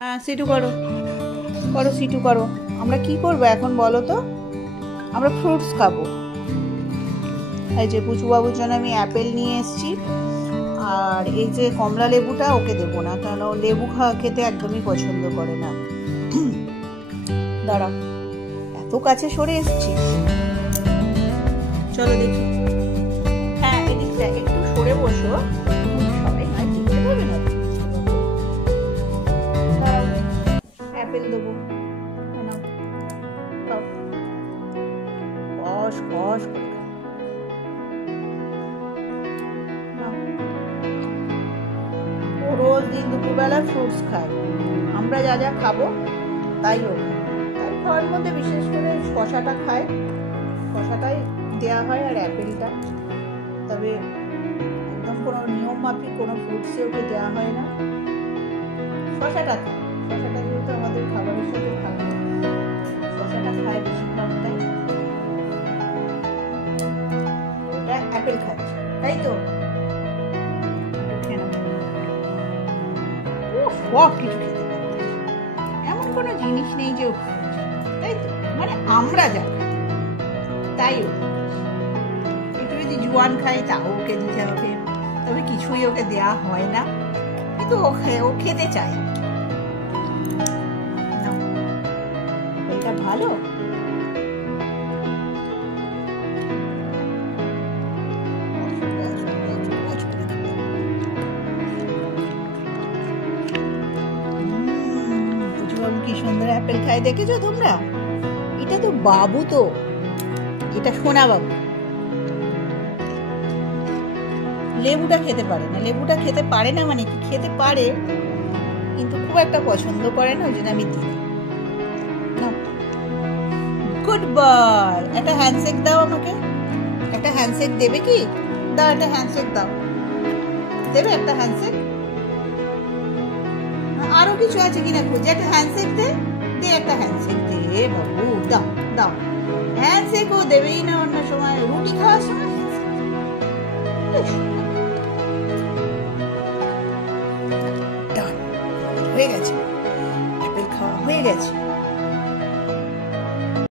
হ্যাঁ, সিটু করো, করো সিটু করো। আমরা কি করবো এখন বলো তো? আমরা ফ্রুটস খাবো। এই যে পুচুবাবুর জন্য আমি অ্যাপেল নিয়ে এসেছি, আর এই যে কমলা লেবুটা ওকে দেবো না, কারণ ও লেবু খেতে একদমই পছন্দ করে না। দাঁড়াও, এত কাছে সরে এসেছি, চলো দেখি। হ্যাঁ, এদিকটা একটু সরে বসো, সবাই নয় দেখতে পাবে না। অ্যাপেল দেবো, কষ কষ করে ও রোজ দিন দুপুরবেলা ফ্রুটস খায়। আমরা যা যা খাবো তাই ও খায়। তাই খাওয়ার মধ্যে বিশেষ করে শশাটা খায়, শশাটাই দেওয়া হয়, আর অ্যাপেলটা। তবে একদম কোনো নিয়ম মাফিক কোনো ফ্রুটসই ওকে দেওয়া হয় না। শশাটা খায়, শশাটা যেহেতু আমাদের খাবারের সাথে খায়, শশাটা খায় বেশিরভাগটাই। এটা অ্যাপেল খাচ্ছে, তাই তো? সব কিছু খেতে পারছে, এমন কোনো জিনিস নেই যে ও খাচ্ছে, তাই তো? মানে আমরা যা খাই তাই ও। একটু যদি জোয়ান খাই তাও ওকে দিতে হবে, তবে কিছুই ওকে দেয়া হয় না, কিন্তু ও খেতে চায়। এটা ভালো। কি সুন্দর অ্যাপেল খায়, দেখেছো তোমরা? এটা তো বাবু, তো এটা সোনা বাবু। লেবুটা খেতে পারে না, লেবুটা খেতে পারে না মানে কি, খেতে পারে কিন্তু খুব একটা পছন্দ করে না, ওই জন্য আমি দিই। গুড বয়, একটা হ্যান্ডশেক দাও আমাকে, একটা হ্যান্ডশেক দেবে কি? দাও, একটা হ্যান্ডশেক দাও, দেবে একটা হ্যান্ডশেক? আরো কিছু আছে কিনা খুঁজে, একটা হ্যান্ডশেক দে, দে একটা হ্যান্ডশেক দে বাবু, দাও দাও। হ্যান্ডশেক ও দেবেই না অন্য সময়, রুটি খাওয়ার সময়। হয়ে গেছে, অ্যাপেল খাওয়া হয়ে গেছে।